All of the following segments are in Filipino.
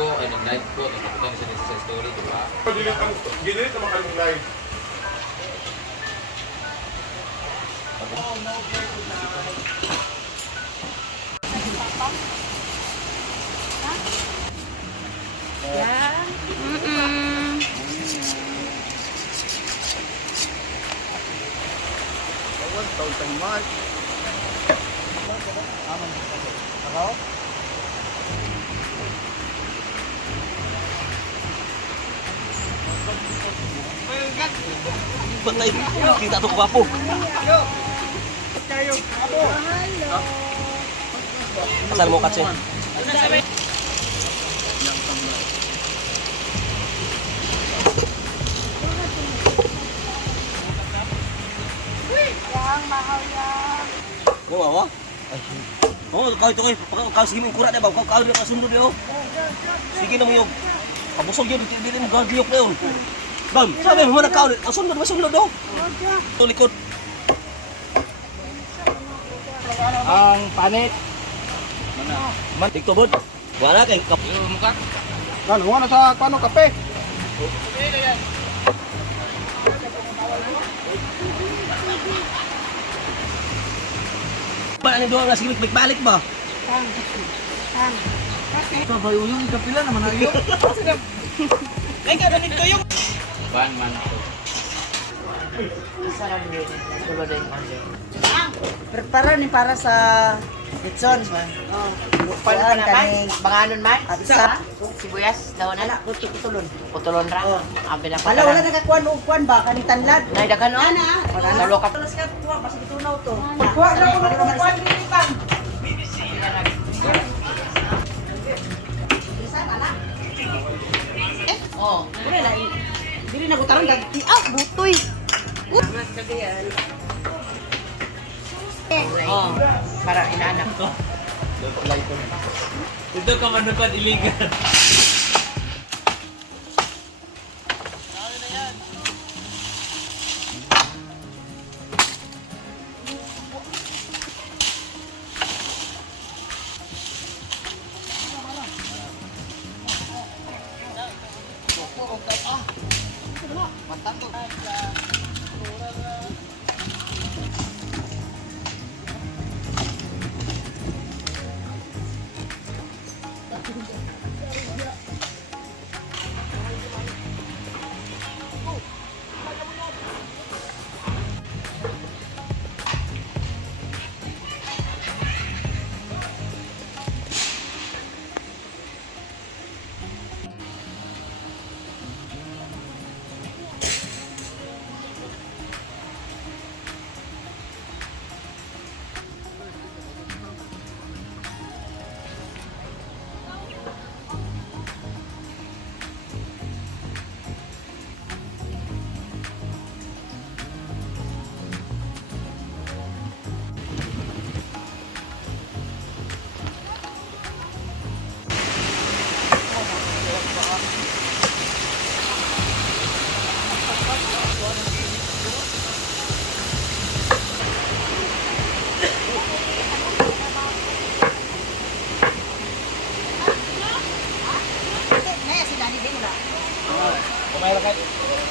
ko, ay nag-live ko, nagpaputang siya sa story, di ba? Ginilit naman kami live. Yan. Taon tayong mahal. Ako? Patay, kita to kapo. Asal mo katsin? Yang mahal yang. Yung awa? Oh, kau itu kau sige mo kurat ba? Kau dia kasunod yo. Sige na mo yung kabusog yun, dili mo gagiyok na yun. Don, sabi mo na kau, kasunod ba sunod do? Tulikod. Ang panit. Man, dikto bod. Wala kay kap. Yung mukha. Kan, wala sa pano kape. Ba ani doon nga sige balik ba? Sabay yung kapila naman ayo. Kay ka ganit ko yung. Ban man. Prepara ni para sa litson. Oh, Paano na man? kaning Banganon man? at sa Sibuyas, dahonan? ana kutulon. Putulon ra? Oh. Abi na Wala nagakuan og kuan ba kaning tanlad. Nay daghan no? Sa lokap. Tulas ka kuha basta gitunaw to. Kuha na ko ng kuan dili bang. Oh. Wala na. Dili na gutaron dag butoy. Oh. Para inaanak. Ito ka manupad iligan.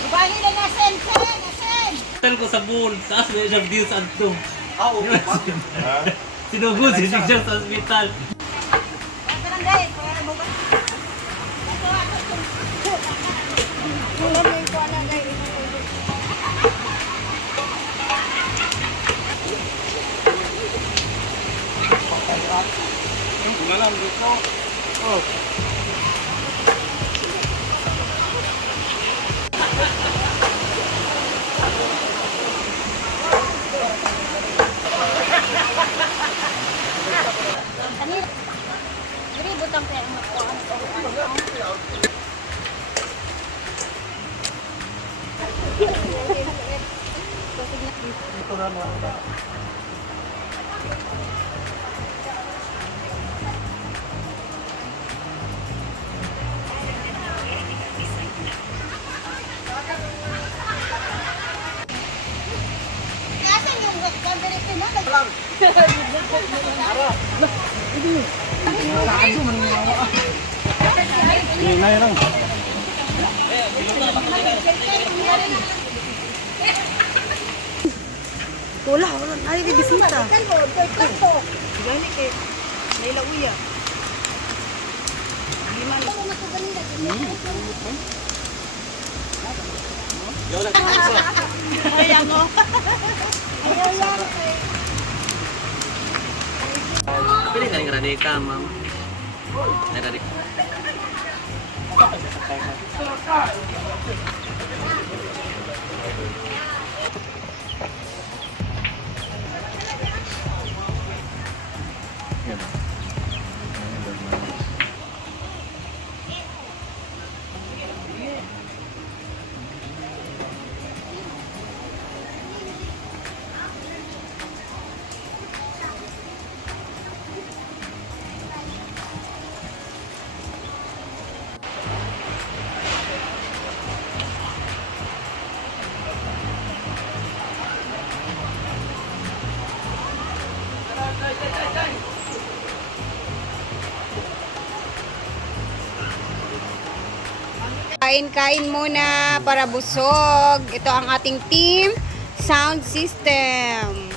Bali na nasen. Tan ko sa bull, taas na siyang views adto. Ah, okay. Sinugod siya sa ospital. Malam dito. Oh. Diri butang kaya mo ko ang Ito na mo. Asan yung gagawin mo? Kaso man nga. Yun na yun lang. Wala, wala. Ay, di bisita. Gani kay Naila Uya. Ayaw mo. Ayaw lang. Pili ka rin rani ka, ma'am. Rani. Kain-kain muna para busog. Ito ang ating team sound system.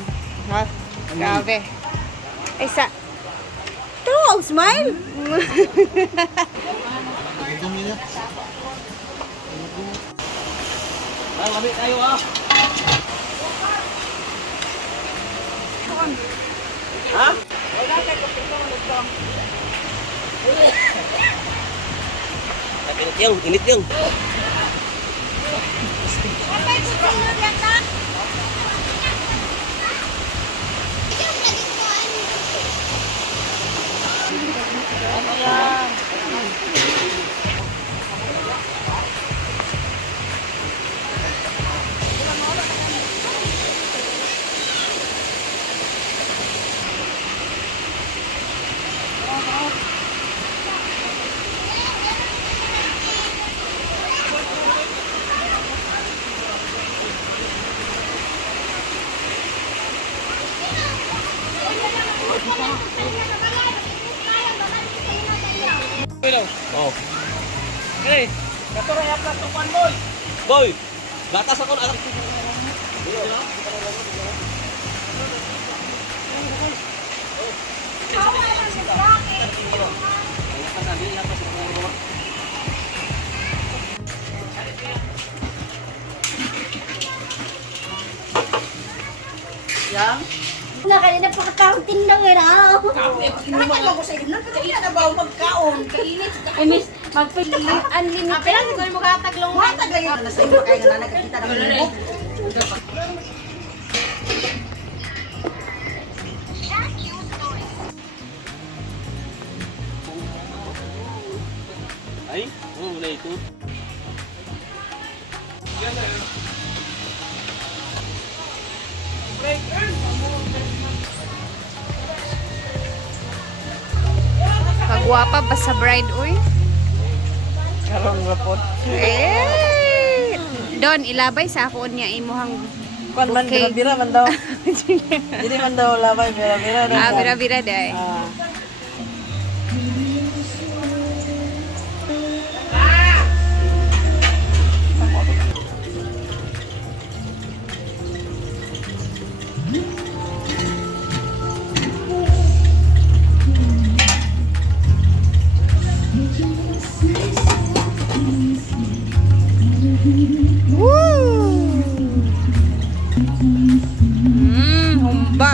Ha? Grabe. Ay sa... True, smile! Lamig tayo ah. Ha? Init yung, init yung. Oh. Hey, Katuro ya platukan boy. Boy, gatas ako anak. Yang? Na kanina pakakaunting lang eh na. Nakakala ko sa inyo. Kailan na ba ako magkaon? Kainit. Ay miss, unlimited. Pero siguro mo kataglong Matag lang yun. Nasa iyo kayo na nakakita na ko. Ay, wala ito. Kagwapa ba sa bride, uy? Karong rapot. Eh! Don, ilabay sa ako niya imuhang Kwan man, bouquet. bira-bira man daw. Hindi man daw labay, bira-bira. Ah, bira-bira day. Ah. Humba.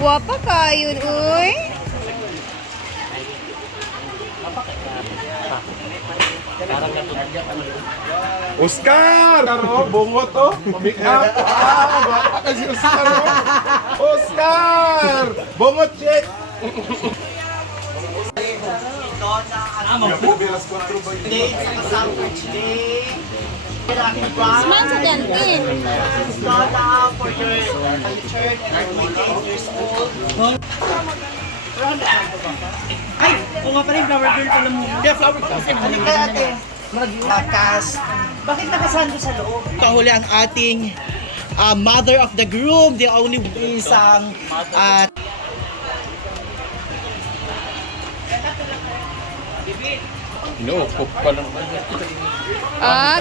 Guwapa kayo, uy. Oscar! Ano? Bungot oh. Make up. Baka si Oscar oh. Oscar! Bungot check! Smile sa dente. Ay, kung nga pala yung flower girl pala mo. Yeah, flower girl. Halika ate. Maglakas. Bakit nakasando sa loob? Kahuli ang ating mother of the groom, the only isang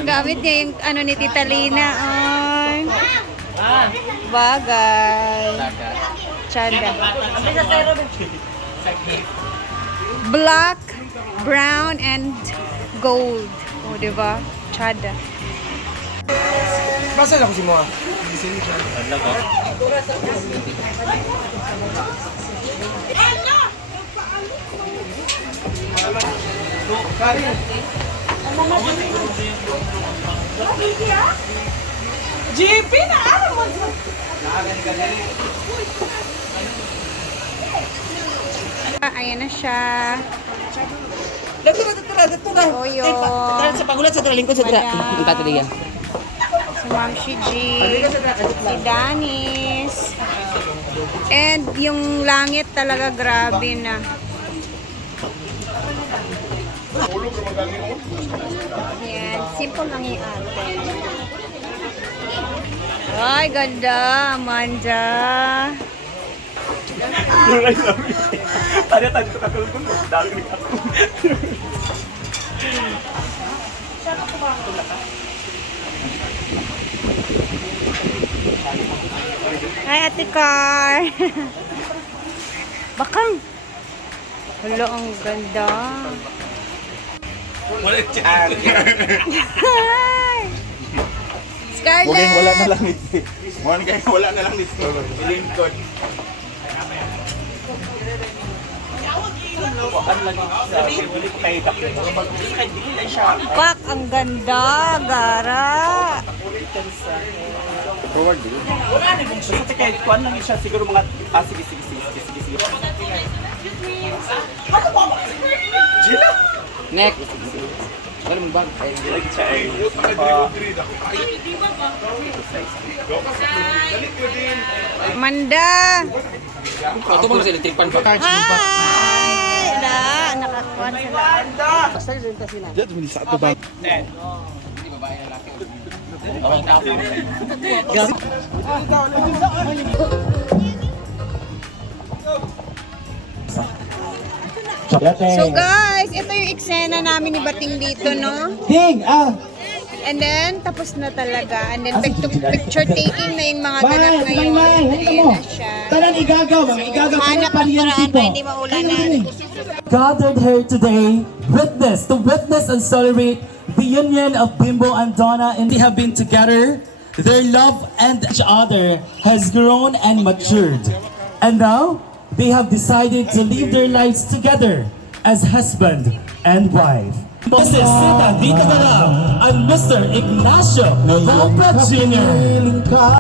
Gamit niya yung ano ni Tita Lina. Ay. Bagay. Chanda. Black, brown, and gold. O, diba? Chada. Basta lang si Moa. GP na ano mo? Ayan na siya. Dato na. Oyo. Tara sa pagulat sa lingkod sa dra. Madam. Ang tataliga. Si Ma'am Shiji. Si Danis. And yung langit talaga grabe na. Yan. Simple lang yung ate. Ay, ganda. Amanda. Tadi tadi kita keluar dari aku. Hi, Ate Car. Bakang. Hello, ang ganda. Boleh cari. Hi. Scarlett. Wala na lang nito. Mukhang kayo wala na lang nito. Lingkod. Pak, ang ganda. Gara. Kuan lang siya siguro mga sige. Jila. Next. Wala mong bag. Ay, hindi lagi siya. Amanda. Ito mo sa electric pan pa. Hi. Da, nakakuan sila. So guys, ito yung eksena namin ni Bating dito, no? And then, tapos na talaga. And then, picture taking na yung mga ganap ngayon. Ayan na siya. Hanap ang paraan na hindi maulanan. Gathered here today, to witness and celebrate the union of Bimbo and Donna, and they have been together. Their love and each other has grown and matured. And now, they have decided to live their lives together as husband and wife. This is Sita Dito na lang and Mr. Ignacio Compra Jr.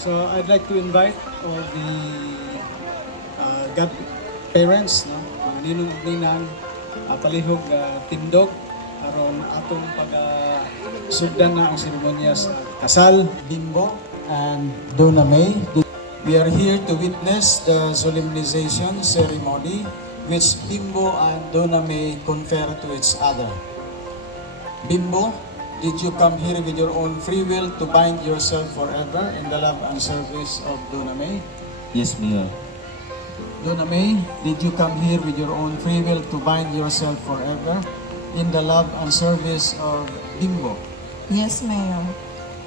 So I'd like to invite all the godparents, no, mga ninong ug ninang, palihog tindog aron atong sugdan na ang seremonya sa kasal. Bimbo and Donna May. We are here to witness the solemnization ceremony which Bimbo and Donna May confer to each other. Bimbo, did you come here with your own free will to bind yourself forever in the love and service of Donna May? Yes, Mayor. Donna May, did you come here with your own free will to bind yourself forever in the love and service of Bimbo? Yes, Mayor.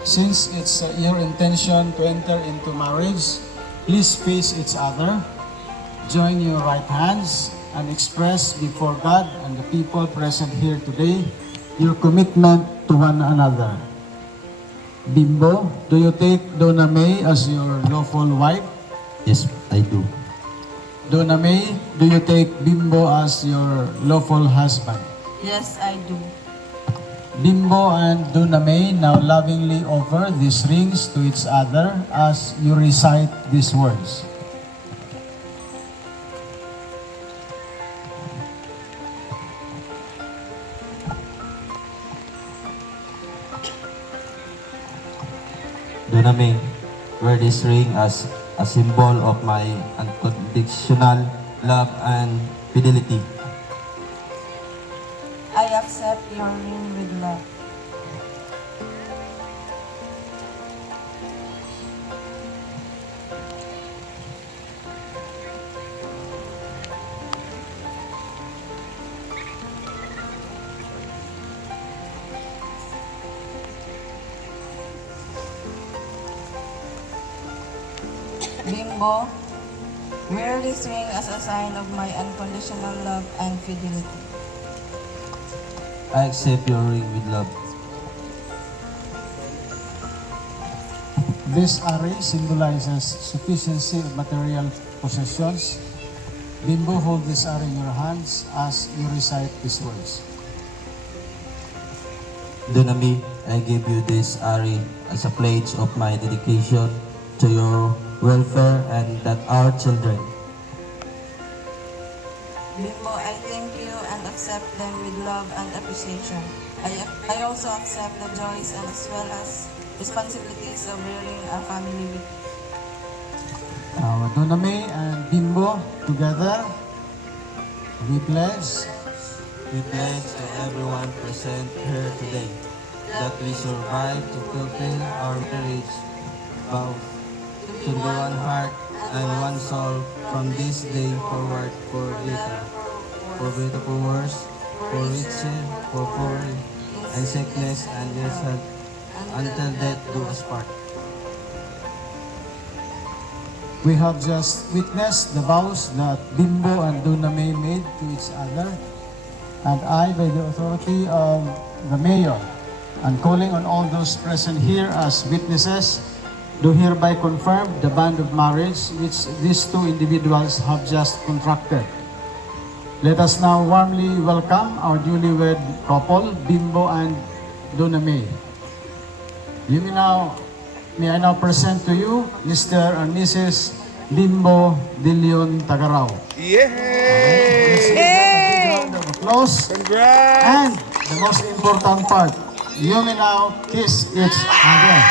Since it's your intention to enter into marriage, please face each other, join your right hands, and express before God and the people present here today your commitment to one another. Bimbo, do you take Donna May as your lawful wife? Yes, I do. Donna May, do you take Bimbo as your lawful husband? Yes, I do. Bimbo and Donna May now lovingly offer these rings to each other as you recite these words. Donna May, wear this ring as a symbol of my unconditional love and fidelity. I accept your ring with love. Bimbo, wear this ring as a sign of my unconditional love and fidelity. I accept your ring with love. This array symbolizes sufficiency of material possessions. Bimbo, hold this array in your hands as you recite these words. Donna May, I give you this array as a pledge of my dedication to your welfare and that our children. Bimbo, I thank you and accept them with love and appreciation. I also accept the joys and as well as responsibilities of rearing a family with you. Now, Donna May and Bimbo together, we pledge. We pledge to everyone present here today that we survive to fulfill our marriage vows to be one heart and one soul from this day forward for later, for better, for worse, for richer, for poor, and sickness and ill health, until death do us part. We have just witnessed the vows that Bimbo and Donna May made to each other, and I, by the authority of the mayor, and calling on all those present here as witnesses, do hereby confirm the bond of marriage which these two individuals have just contracted. Let us now warmly welcome our newly wed couple, Bimbo and Donna May. May I now present to you Mr. and Mrs. Bimbo De Leon Tagarao. Yay! Let's give them a big round of applause. Congrats! And the most important part, you may now kiss each other.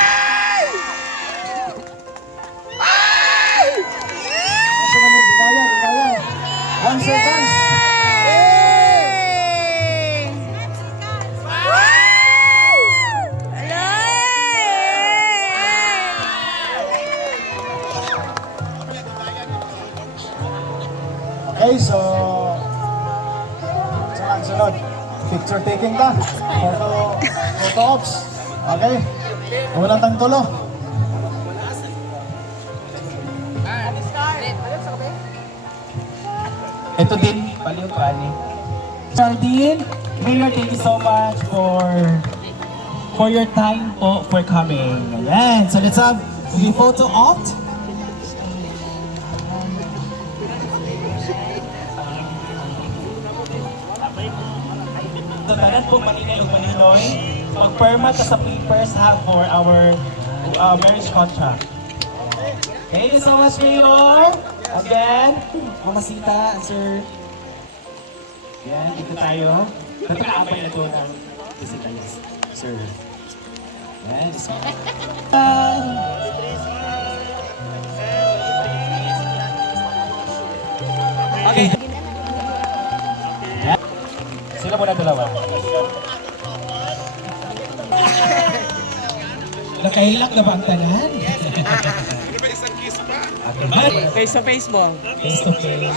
One second. Okay, so ang sunod, picture taking ka, photo ops. Okay, wala tang tulo. Ito din, paliw pani. Sardine, Mayor, thank you so much for your time po for coming. Ayan, so let's have the photo opt. So, tanan po Maninoy o Maninoy, mag-perma ka sa papers ha for our marriage contract. Thank you so much, Mayor. Again, Mamasita, sir. Yan, dito tayo. Nagkakaabay na doon ang bisita niya, sir. Yan, so. Okay. Sila muna dalawa. Nakahilak na ba ang tanan? Ano ba isang kiss pa? Face to face mo. Face to face.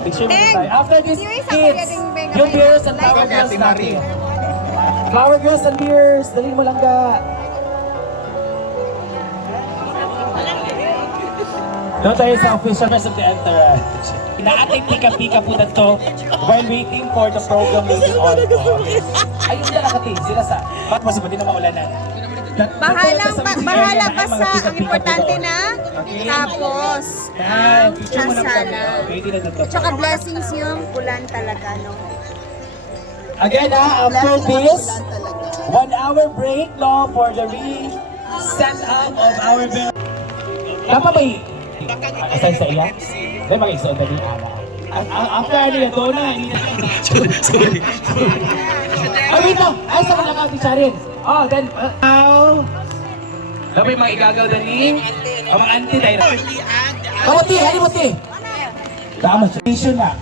Picture mo tayo. After this, Yung isa kids, kaya ding Benga yung may beers and like flower that. girls natin. Flower girls and beers, dali mo lang ga. Doon tayo sa official rest of the entourage. Inaating pika-pika po na to while waiting for the program moving on. Ayun na nakati, sila sa. Bakit mo sabihin na maulanan? Bahala basta. Ang importante na tapos ang kasala. Tsaka blessings yung ulan talaga, no? Again, after this, 1 hour break, no, for the re-set-up of our very... Tama ba asay sa iya? Dahil mag-iso, dali, after ano yan, doon na. Sorry. Ay, wait lang! Ay, sa mga kati Charin. Oh, then, now... Dapat yung mga igagaw na ni... Ang mga auntie tayo. Kamuti, halimoti! Tama siya. Station na.